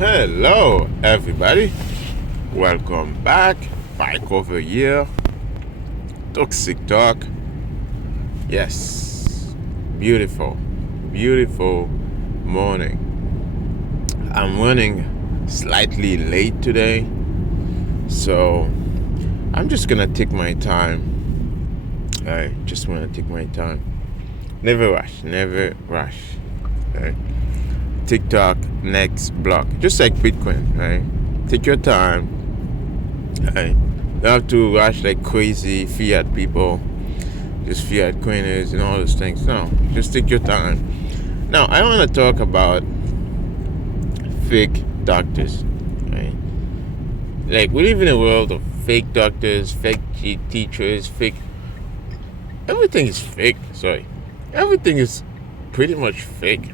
Hello, everybody. Welcome back. Back over here. Toxic Talk. Yes. Beautiful, beautiful morning. I'm running slightly late today, so I'm just gonna take my time. I just wanna take my time. Never rush, never rush. Right? TikTok, next block. Just like Bitcoin, right? Take your time. Right? You don't have to rush like crazy Fiat people, just Fiat coiners and all those things. No, just take your time. Now, I want to talk about fake doctors, right? Like, we live in a world of fake doctors, fake teachers, fake... Everything is fake, sorry. Everything is pretty much fake.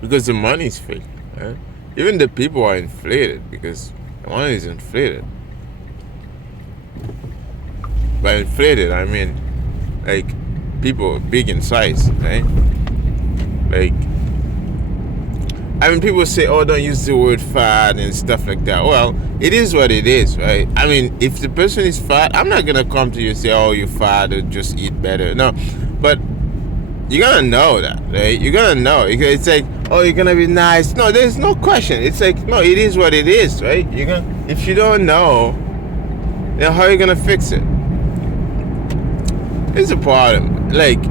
Because the money is fake. Right? Even the people are inflated because the money is inflated. By inflated, I mean like people big in size, right? Like, I mean, people say, oh, don't use the word fat and stuff like that. Well, it is what it is, right? I mean, if the person is fat, I'm not gonna come to you and say, oh, you're fat, or just eat better. No, but you're gonna know that, right? You're gonna know. It's like, oh, you're gonna be nice. No, there's no question. It's like, no, it is what it is, right? If you don't know, then how are you gonna fix it? It's a problem. Like,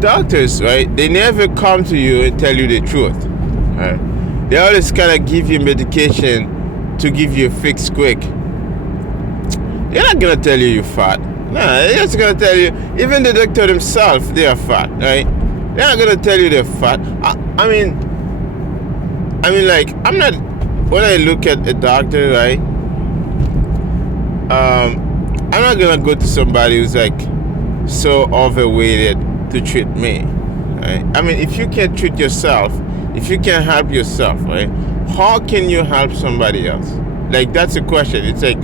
doctors, right? They never come to you and tell you the truth, right? They always kind of give you medication to give you a fix quick. They're not gonna tell you you're fat. No, they're just gonna tell you. Even the doctor themselves, they are fat, right? They're not gonna tell you they're fat. I mean, like, I'm not. When I look at a doctor, right? I'm not gonna go to somebody who's like so overweighted to treat me, right? I mean, if you can't treat yourself, if you can't help yourself, right? How can you help somebody else? Like, that's a question. It's like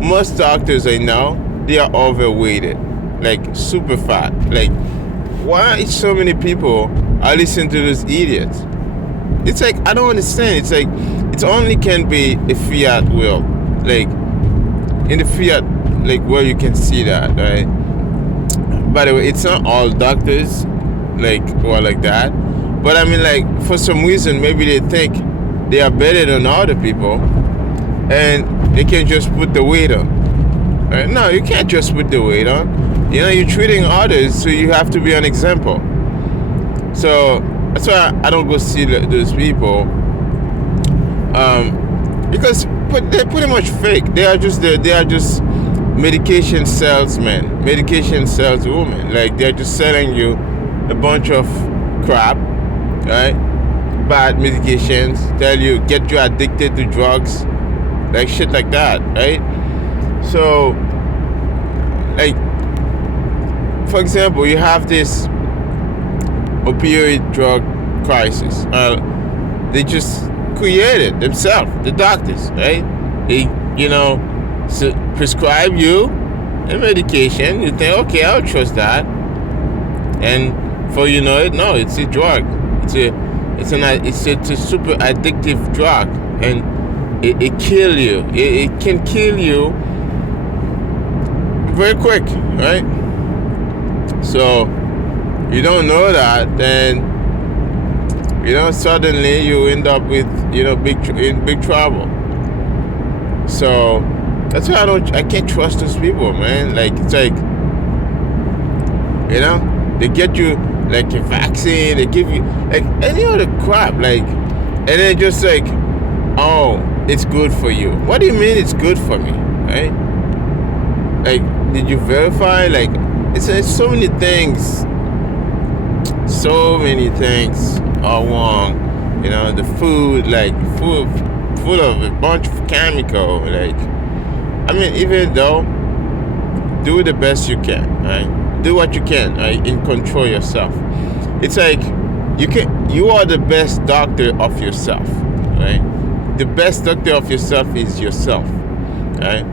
most doctors I know, they are overweighted, like super fat. Like, why so many people are listening to those idiots? It's like, I don't understand. It's like, it only can be a Fiat world, like in the Fiat, like where you can see that, right? By the way, it's not all doctors like or like that, but I mean, like, for some reason maybe they think they are better than other people, and they can just put the weight on. Right? No, you can't just put the weight on. You know, you're treating others, so you have to be an example. So that's why I don't go see those people, because they're pretty much fake. They are just medication salesmen, medication saleswomen. Like, they're just selling you a bunch of crap, right? Bad medications, tell you, get you addicted to drugs, like shit like that, right? So, like, for example, you have this opioid drug crisis. They just created themselves, the doctors, right? They, prescribe you a medication. You think, okay, I'll trust that, and for you know it, no, it's a drug. It's a super addictive drug, and it kill you. It can kill you very quick, right? So you don't know that, then suddenly you end up with big trouble. So that's why I can't trust those people, man. Like, it's like, they get you like a vaccine, they give you like any other crap, like, and then just like, oh, it's good for you. What do you mean it's good for me, right? Like, did you verify? Like, it's so many things are wrong. The food, like, full of a bunch of chemical. Like, I mean, even though, do the best you can, right? Do what you can, right? And control yourself. It's like, you are the best doctor of yourself, right? The best doctor of yourself is yourself, right?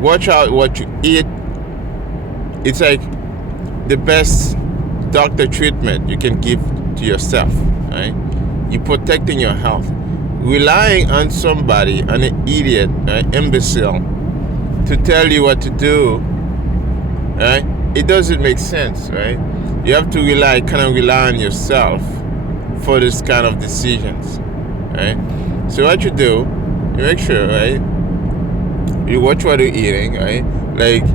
Watch out what you eat. It's like the best doctor treatment you can give to yourself, right? You're protecting your health. Relying on somebody, an idiot, an imbecile, to tell you what to do, right? It doesn't make sense, right? You have to rely on yourself for this kind of decisions, right? So what you do, you make sure, right? You watch what you're eating, right? Like,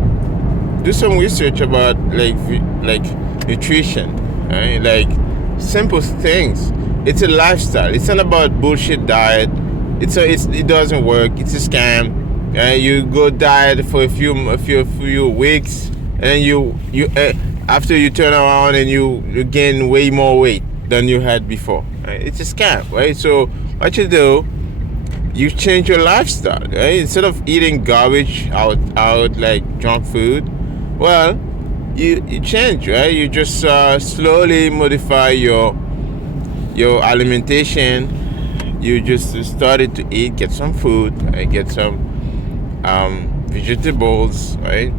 do some research about like nutrition, right? Like simple things. It's a lifestyle. It's not about bullshit diet. It doesn't work. It's a scam. You go diet for a few weeks, and then you after you turn around and you gain way more weight than you had before. Right? It's a scam, right? So what you do, you change your lifestyle, right? Instead of eating garbage out like junk food, well, you change, right? You just slowly modify your alimentation. You just started to eat, get some food, right? Get some vegetables, right?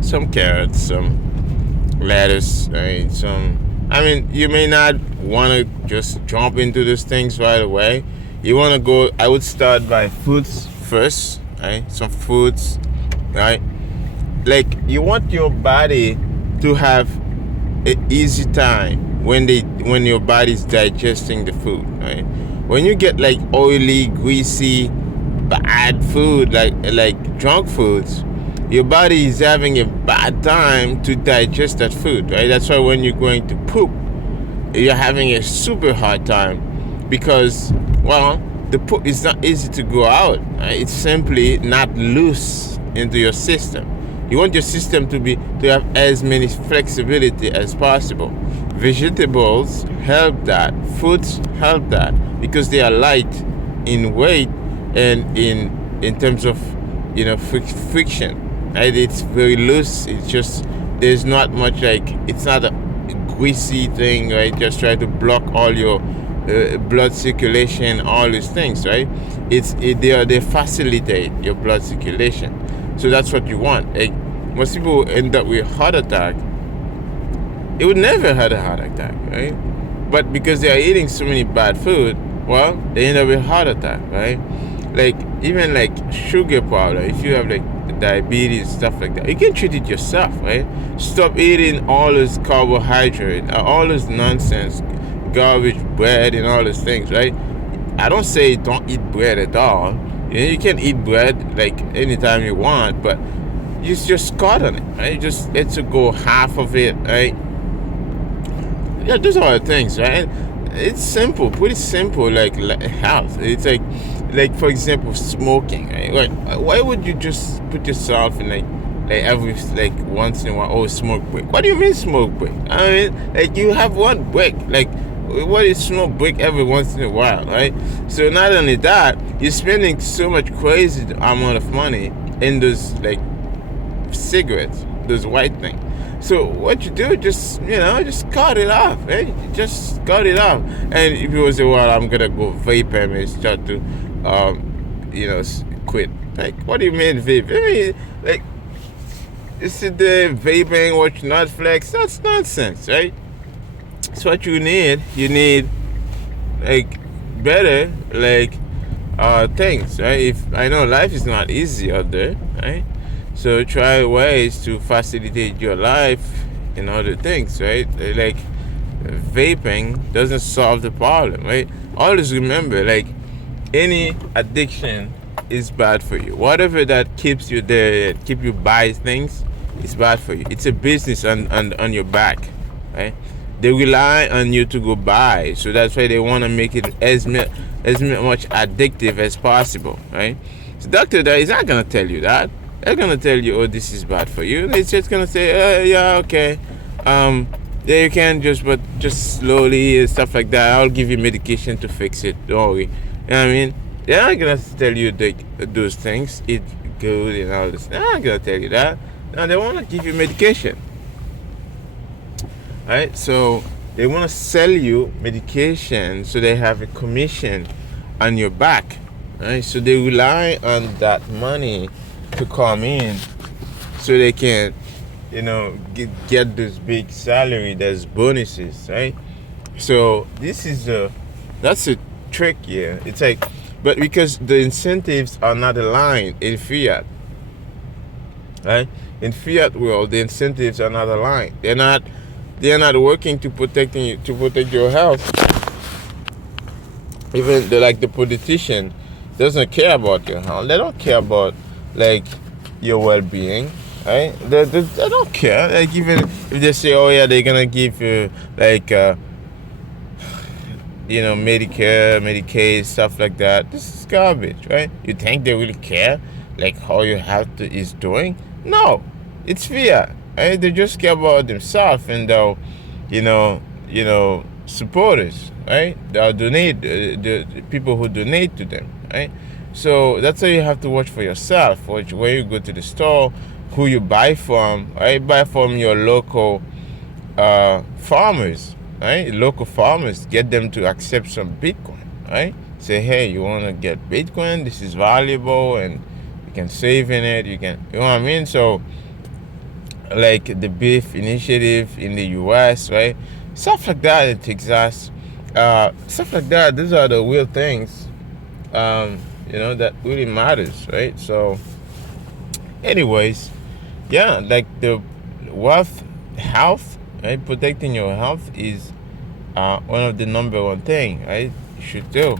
Some carrots, some lettuce, right? You may not want to just jump into these things right away. You want to go, I would start by fruits first, right? Some fruits, right? Like, you want your body to have an easy time when your body's digesting the food, right? When you get like oily, greasy, bad food, like junk foods, your body is having a bad time to digest that food, right? That's why when you're going to poop, you're having a super hard time, because, well, the poop is not easy to go out, right? It's simply not loose into your system. You want your system to have as many flexibility as possible. Vegetables help that. Fruits help that, because they are light in weight and in terms of friction. Right? It's very loose. It's just, there's not much, like, it's not a greasy thing, right? Just try to block all your blood circulation, all these things, right? They facilitate your blood circulation. So that's what you want. Like, most people end up with heart attack. They would never had a heart attack, right? But because they are eating so many bad food, well, they end up with heart attack, right? Like, even like sugar powder, if you have like diabetes, stuff like that, you can treat it yourself, right? Stop eating all this carbohydrate, all this nonsense, garbage, bread, and all these things, right? I don't say don't eat bread at all. You can eat bread like anytime you want, but you just cut on it, right? Just let it go half of it, right? Yeah, those are the things, right? It's simple, pretty simple, like health. It's like for example, smoking, right? Why would you just put yourself in like every like once in a while, oh, smoke break? What do you mean smoke break? I mean, like, you have one break, like, what is smoke break every once in a while, right? So not only that, you're spending so much crazy amount of money in those like cigarettes, those white things. So what you do, just cut it off, right? Just cut it off. And if you say, well, I'm gonna go vape and start to quit. Like, what do you mean vape? I mean, like, you sit there vaping, watch Netflix. That's nonsense, right? So what you need like better, like things, right? If I know life is not easy out there, right? So try ways to facilitate your life in other things, right? Like, vaping doesn't solve the problem, right? Always remember, like, any addiction is bad for you. Whatever that keeps you there, keep you buy things, is bad for you. It's a business on your back, right? They rely on you to go buy, so that's why they want to make it as much addictive as possible, right? The doctor there is not gonna tell you that. They're gonna tell you, oh, this is bad for you. They're just gonna say, yeah, okay, yeah, you can just slowly and stuff like that. I'll give you medication to fix it. Don't worry. You know what I mean? They're not gonna tell you those things. Eat good and all this. They're not gonna tell you that. No, they wanna give you medication. Right? So they want to sell you medication, so they have a commission on your back. Right? So they rely on that money to come in, so they can, get this big salary, there's bonuses, right? So this is the That's a trick, yeah. It's like, but because the incentives are not aligned in fiat, right? In fiat world, the incentives are not aligned. They're not working to protecting you, to protect your health. Even the politician doesn't care about your health. They don't care about like your well-being, right? They don't care. Like even if they say, oh yeah, they're gonna give you like Medicare, Medicaid, stuff like that. This is garbage, right? You think they really care, like how your health is doing? No, it's fear. Right? They just care about themselves and their, supporters, right? They'll donate, the people who donate to them, right? So that's why you have to watch for yourself. Watch where you go to the store, who you buy from, right? Buy from your local farmers, right? Local farmers, get them to accept some Bitcoin, right? Say, hey, you want to get Bitcoin? This is valuable, and you can save in it. You know what I mean? So, like the Beef Initiative in the U.S., right? Stuff like that in Texas, stuff like that. These are the real things, that really matters, right? So, anyways, yeah, like the wealth, health, right? Protecting your health is one of the number one thing, right? You should do,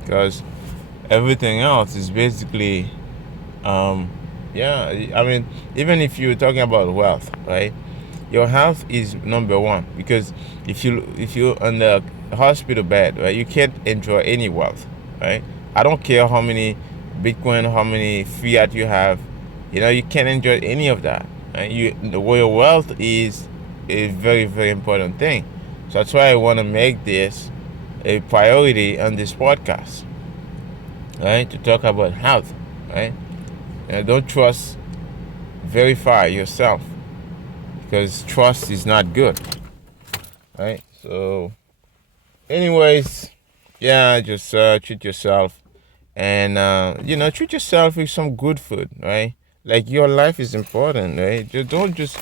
because everything else is basically, I mean, even if you're talking about wealth, right? Your health is number one, because if you're on the hospital bed, right, you can't enjoy any wealth, right? I don't care how many Bitcoin, how many fiat you have, you can't enjoy any of that. Right? Your wealth is a very, very important thing. So that's why I want to make this a priority on this podcast, right? To talk about health, right? Don't trust, verify yourself, because trust is not good, right? So, anyways, yeah, just treat yourself, and treat yourself with some good food, right? Like your life is important, right? Don't just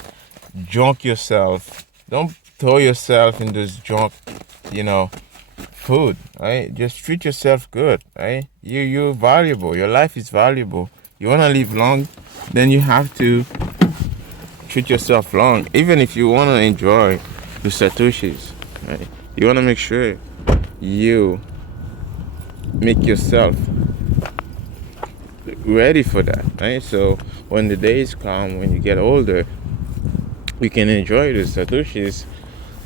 junk yourself. Don't throw yourself in this junk, food, right? Just treat yourself good, right? You're valuable. Your life is valuable. You wanna live long, then you have to treat yourself long. Even if you wanna enjoy the Satoshis, right? You wanna make sure you make yourself ready for that, right? So when the days come, when you get older, you can enjoy the Satoshis,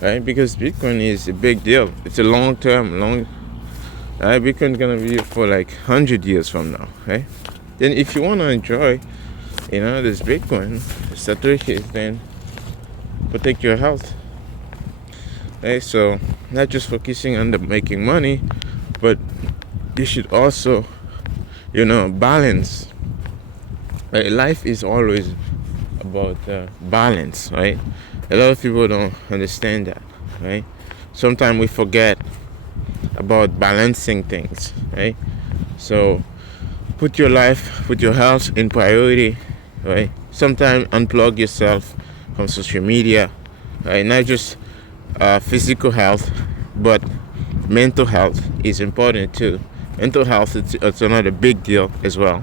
right? Because Bitcoin is a big deal. It's a long, right? Bitcoin's gonna be for like 100 years from now, right? Then if you wanna enjoy, this Bitcoin, Satoshis, then protect your health, right? So not just focusing on the making money, but you should also, balance. Right? Life is always about balance, right? A lot of people don't understand that, right? Sometimes we forget about balancing things, right? So put your life, put your health in priority, right? Sometimes unplug yourself from social media, right? Not just physical health, but mental health is important too. Mental health, it's another big deal as well.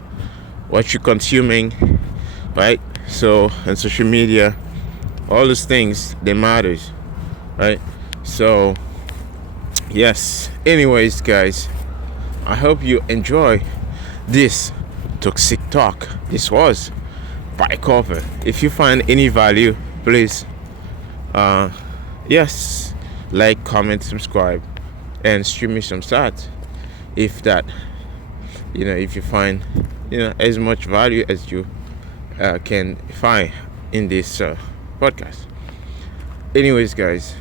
What you're consuming, right? So on social media, all those things, they matters, right? So yes, anyways guys, I hope you enjoy this toxic talk. This was by cover. If you find any value, please yes, like, comment, subscribe, and stream me some sats. If that, if you find as much value as you can find in this podcast. Anyways guys,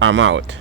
I'm out.